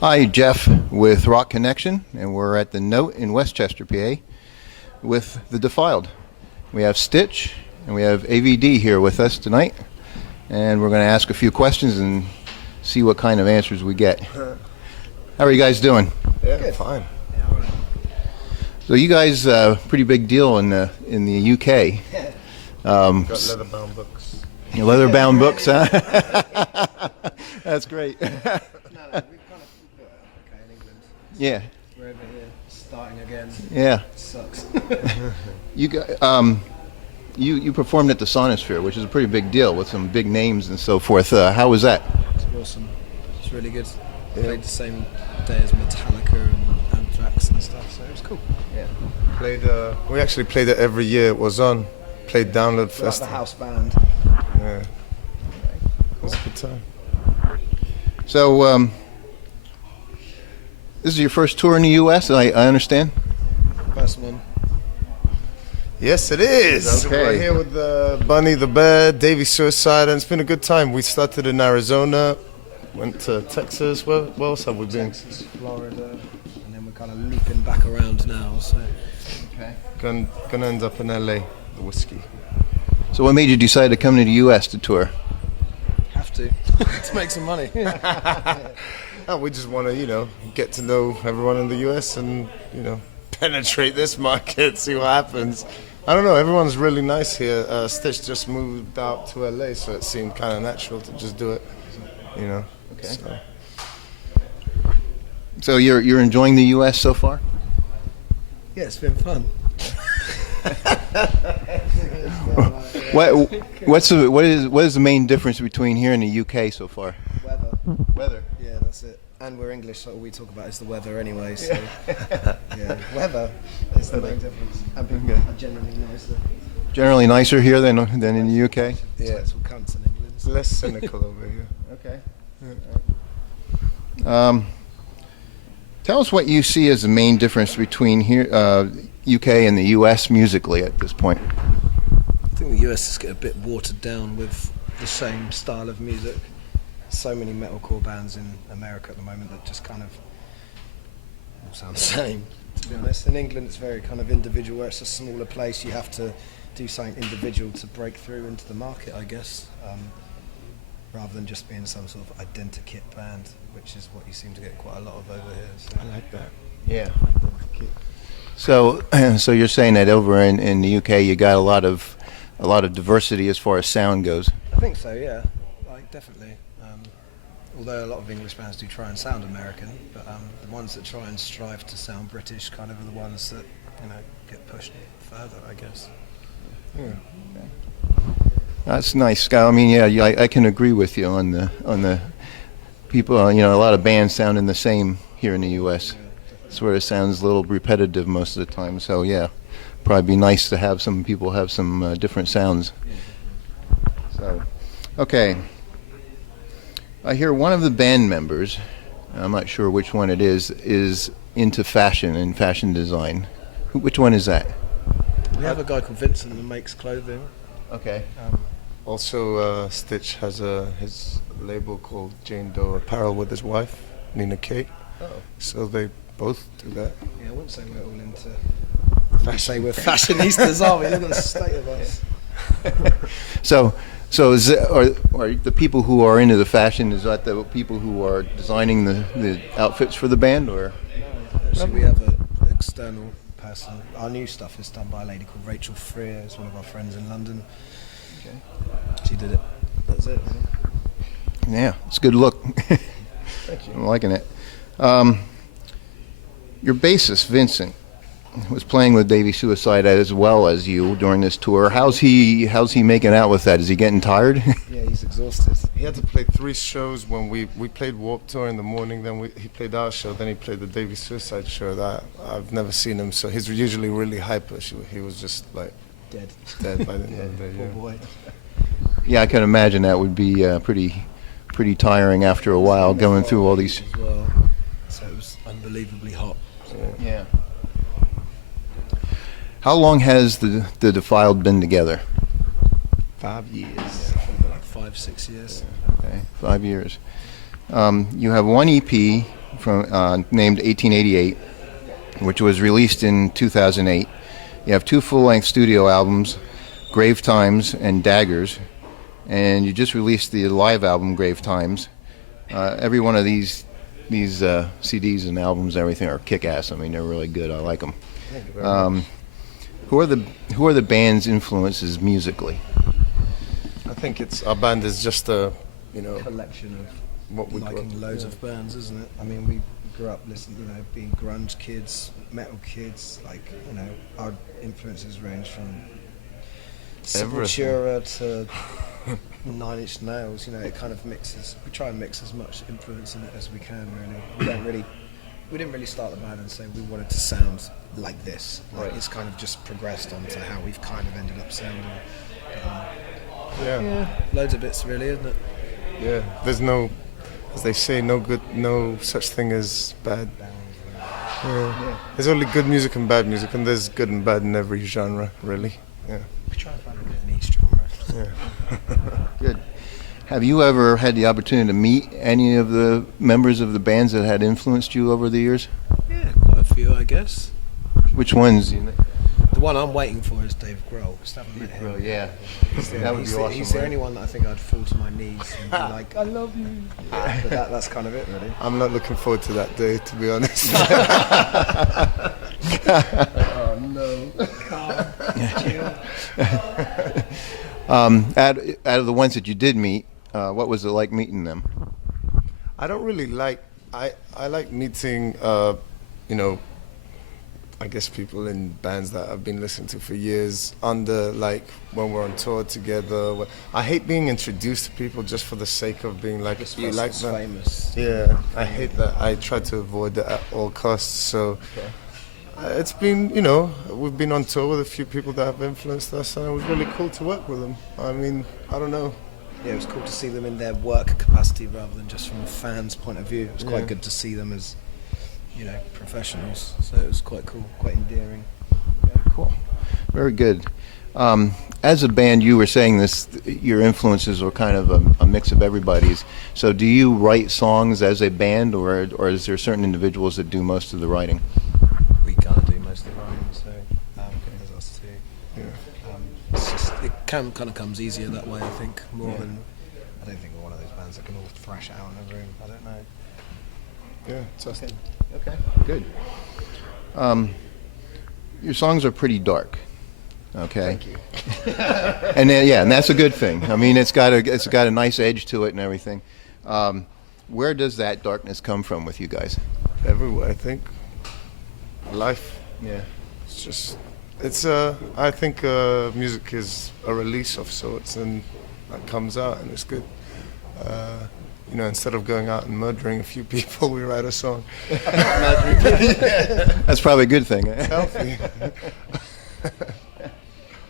Hi, Jeff with Rokonnection, and we're at the Note in Westchester, PA, with the Defiled. We have Stitch and we have AVD here with us tonight, and we're going to ask a few questions and see what kind of answers we get. How are you guys doing? Yeah, good. Fine. So you guys, pretty big deal in the UK. Got leather-bound books. Leather-bound books, huh? That's great. No, we've kind of okay in England. Yeah. We're over here starting again. Yeah. Sucks. You performed at the Sonosphere, which is a pretty big deal with some big names and so forth. How was that? It's awesome. It's really good. Yeah. Played the same day as Metallica and Anthrax and stuff, so it was cool. Yeah. We actually played it every year it was on. Played Download Like Fest. the house band. Yeah. It was a good time. So, this is your first tour in the U.S., I understand? First one. Yes, it is. Okay. We're here with Bunny the Bear, Davey Suicide, and it's been a good time. We started in Arizona, went to Texas. Where else have we been? Texas, Florida, and then we're kind of looping back around now. So. Okay. Gonna end up in LA, the whiskey. So what made you decide to come to the U.S. to tour? Have to make some money. We just want to, get to know everyone in the U.S. and, penetrate this market, see what happens. I don't know, everyone's really nice here. Stitch just moved out to LA, so it seemed kind of natural to just do it, Okay. So you're enjoying the U.S. so far? Yeah, it's been fun. What is the main difference between here and the UK so far? Weather. Weather. Yeah, that's it. And we're English, so all we talk about is the weather anyway. So yeah, weather is the main difference. And people are generally nicer. Generally nicer here than in the UK. Yeah, it's all cunts in England. It's less cynical over here. Okay. Tell us what you see as the main difference between here, UK and the US musically at this point. I think the US is getting a bit watered down with the same style of music. So many metalcore bands in America at the moment that just kind of all sound the same, to be honest. In England it's very kind of individual, where it's a smaller place, you have to do something individual to break through into the market, I guess, rather than just being some sort of identikit band, which is what you seem to get quite a lot of over here. So. I like that. Yeah. So you're saying that over in the UK you got a lot of diversity as far as sound goes. I think so, yeah. Like definitely. Although a lot of English bands do try and sound American, but the ones that try and strive to sound British kind of are the ones that get pushed further, I guess. Yeah. That's nice, Scott. I mean, yeah, I can agree with you on the people. A lot of bands sounding the same here in the U.S. Sort of sounds a little repetitive most of the time. So yeah, probably be nice to have some people have some different sounds. So, okay. I hear one of the band members, I'm not sure which one it is into fashion and fashion design. Which one is that? We have a guy called Vincent that makes clothing. Okay. Also, Stitch has his label called Jane Doe Apparel with his wife, Nina Kate. Oh. So they both do that. Yeah, I wouldn't say we're all into fashion. Say we're fashionistas, are we? Look at the state of us. So is are the people who are into the fashion, is that the people who are designing the outfits for the band, or? No, actually we have an external person. Our new stuff is done by a lady called Rachel Freer. It's one of our friends in London. Okay. She did it. That's it. Yeah, it's a good look. Thank you. I'm liking it. Your bassist, Vincent, was playing with Davey Suicide as well as you during this tour. How's he making out with that? Is he getting tired? Yeah, he's exhausted. He had to play 3 shows when we played Warped Tour in the morning, then he played our show, then he played the Davey Suicide show. That I've never seen him, so he's usually really hyper. He was just like Dead by the end of the day. Poor Yeah. boy. Yeah, I can imagine that would be pretty tiring after a while going through all these. As well. So it was unbelievably hot. Yeah. How long has the Defiled been together? 5 years. Like 5-6 years. Okay, 5 years. You have one EP from named 1888, which was released in 2008. You have 2 full-length studio albums, Grave Times and Daggers, and you just released the live album Grave Times. Every one of these CDs and albums, and everything, are kick-ass. I mean, they're really good. I like them. Thank you very much. Who are the band's influences musically? I think our band is just a, Collection of what we liking loads of bands, isn't it? I mean, we grew up listening, being grunge kids, metal kids. Like, our influences range from Sepultura to Nine Inch Nails. It kind of mixes. We try and mix as much influence in it as we can. Really, we didn't really start the band and say we wanted to sound like this. Like, it's kind of just progressed onto how we've kind of ended up sounding. Yeah. Loads of bits, really, isn't it? Yeah. There's as they say, no such thing as bad. Yeah. There's only good music and bad music, and there's good and bad in every genre, really. Yeah. We try and find a bit in each genre. Yeah. Good. Have you ever had the opportunity to meet any of the members of the bands that had influenced you over the years? Yeah, quite a few, I guess. Which ones? The one I'm waiting for is Dave Grohl. Just haven't met him. Yeah. He's That would be awesome, He's the right? only one that I think I'd fall to my knees and be like, I love you. But that's kind of it, really. I'm not looking forward to that day, to be honest. Oh no, Out of the ones that you did meet, what was it like meeting them? I don't really like. I like meeting, I guess people in bands that I've been listening to for years. When we're on tour together. I hate being introduced to people just for the sake of being like, Just you like them. famous. Yeah, I hate that. I try to avoid that at all costs. So it's been, we've been on tour with a few people that have influenced us, and it was really cool to work with them. I mean, I don't know. Yeah, it was cool to see them in their work capacity rather than just from a fan's point of view. It was quite good to see them as, professionals. So it was quite cool, quite endearing. Cool. Very good. As a band, you were saying this, your influences were kind of a mix of everybody's. So do you write songs as a band, or is there certain individuals that do most of the writing? We kind of do most of the writing, so there's us too. Yeah. It's just, it kind of comes easier that way, I think, more than... I don't think we're one of those bands that can all thrash it out in a room. I don't know. Yeah, just Okay, good. Your songs are pretty dark. Okay. Thank you. And and that's a good thing. I mean, it's got a nice edge to it and everything. Where does that darkness come from with you guys? everywhere, I think. Life. Yeah. It's just, I think music is a release of sorts, and that comes out, and it's good. Instead of going out and murdering a few people, we write a song. That's probably a good thing. It's healthy.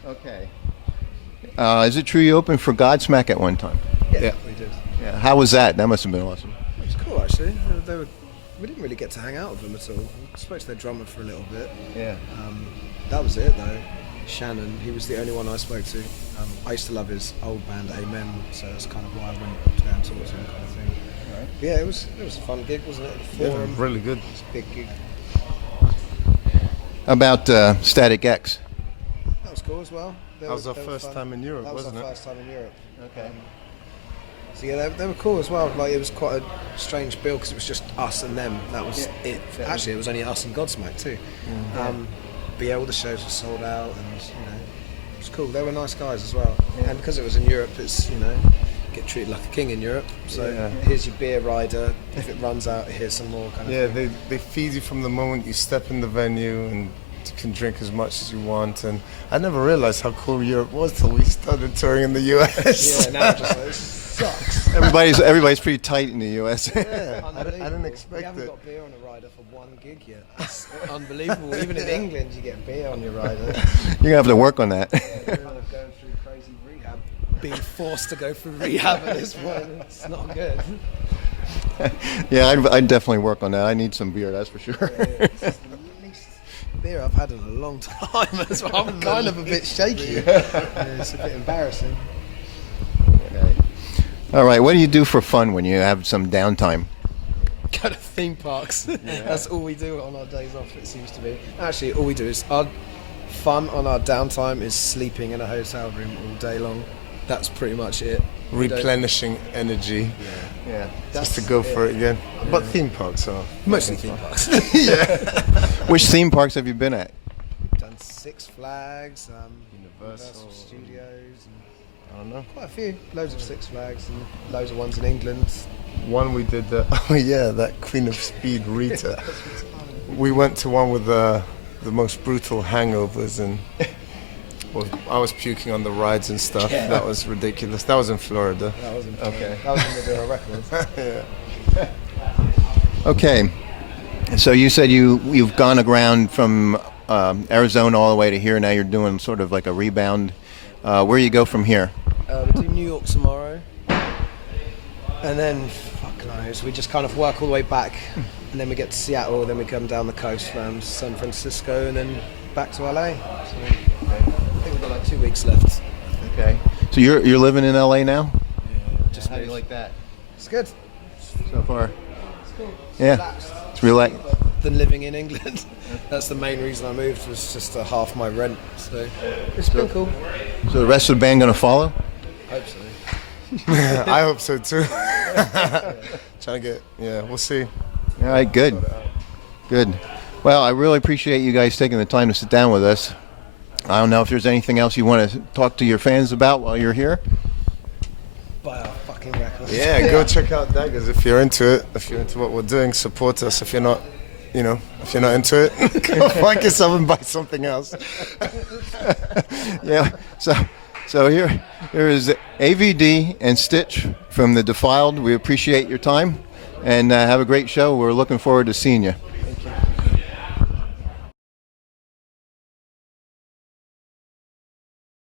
Okay. Is it true you opened for Godsmack at one time? Yeah. We did. Yeah. How was that? That must have been awesome. It was cool, actually. We didn't really get to hang out with them at all. We spoke to their drummer for a little bit. Yeah. That was it, though. Shannon, he was the only one I spoke to. I used to love his old band, Amen, so that's kind of why I went down towards him, kind of thing. Right. Yeah, it was a fun gig, wasn't it? The Yeah, Forum. really good. It was a big gig. About Static X. That was cool as well. That was our first fun. time in Europe, That was wasn't our it? first time in Europe. Okay. So yeah, they were cool as well. Like, it was quite a strange bill because it was just us and them. That was it. Actually, it was only us and Godsmack too. But yeah, all the shows were sold out, and it was cool. They were nice guys as well. And because it was in Europe, it's get treated like a king in Europe. So here's your beer rider. If it runs out, here's some more kind of Yeah, thing. they feed you from the moment you step in the venue, and you can drink as much as you want. And I never realized how cool Europe was till we started touring in the US. Yeah, now I'm just like, this sucks. Everybody's pretty tight in the U.S. Yeah, I didn't Unbelievable. expect We haven't it. got beer on a rider for one gig yet. It's unbelievable. Even in England, you get beer on your rider. You're gonna have to work on that. Kind of going through crazy rehab. Being forced to go through rehab at this point, it's not good. Yeah, I'd definitely work on that. I need some beer, that's for sure. It's the least beer I've had in a long time. That's why I'm kind of a bit shaky. Yeah, it's a bit embarrassing. Okay. All right, what do you do for fun when you have some downtime? go to theme parks. That's all we do on our days off, it seems to be. Actually, all we do is our fun on our downtime is sleeping in a hotel room all day long. That's pretty much it. Replenishing energy. Yeah. Just to go for it again. But theme parks are Mostly theme parks. Which theme parks have you been at? We've done Six Flags, Universal Studios, and I don't know. quite a few. Loads of Six Flags and loads of ones in England. One we did, that Queen of Speed Rita. We went to one with the most brutal hangovers, and well, I was puking on the rides and stuff. Yeah. That was ridiculous. That was in Florida. That was Okay. That was in the record. Yeah. Okay. So you said you've gone around from Arizona all the way to here. Now you're doing sort of like a rebound. Where you go from here? We do New York tomorrow, and then fuck knows. We just kind of work all the way back, and then we get to Seattle. Then we come down the coast around San Francisco, and then back to LA. So I think we've got like 2 weeks left. Okay. So you're living in LA now? Just How do you moved. like that It's good. so far? It's cool. Yeah. Relaxed. It's relax. Than living in England. That's the main reason I moved, was just to half my rent. So it's been cool. So the rest of the band gonna follow? Hope so. I hope so too. Trying to we'll see. All right. Good. Good. Well, I really appreciate you guys taking the time to sit down with us. I don't know if there's anything else you want to talk to your fans about while you're here. Buy our fucking records. Yeah, go check out Daggers if you're into it. If you're into what we're doing, support us. If you're not, if you're not into it, go find yourself and buy something else. Yeah. So here is AVD and Stitch from the Defiled. We appreciate your time and have a great show. We're looking forward to seeing you.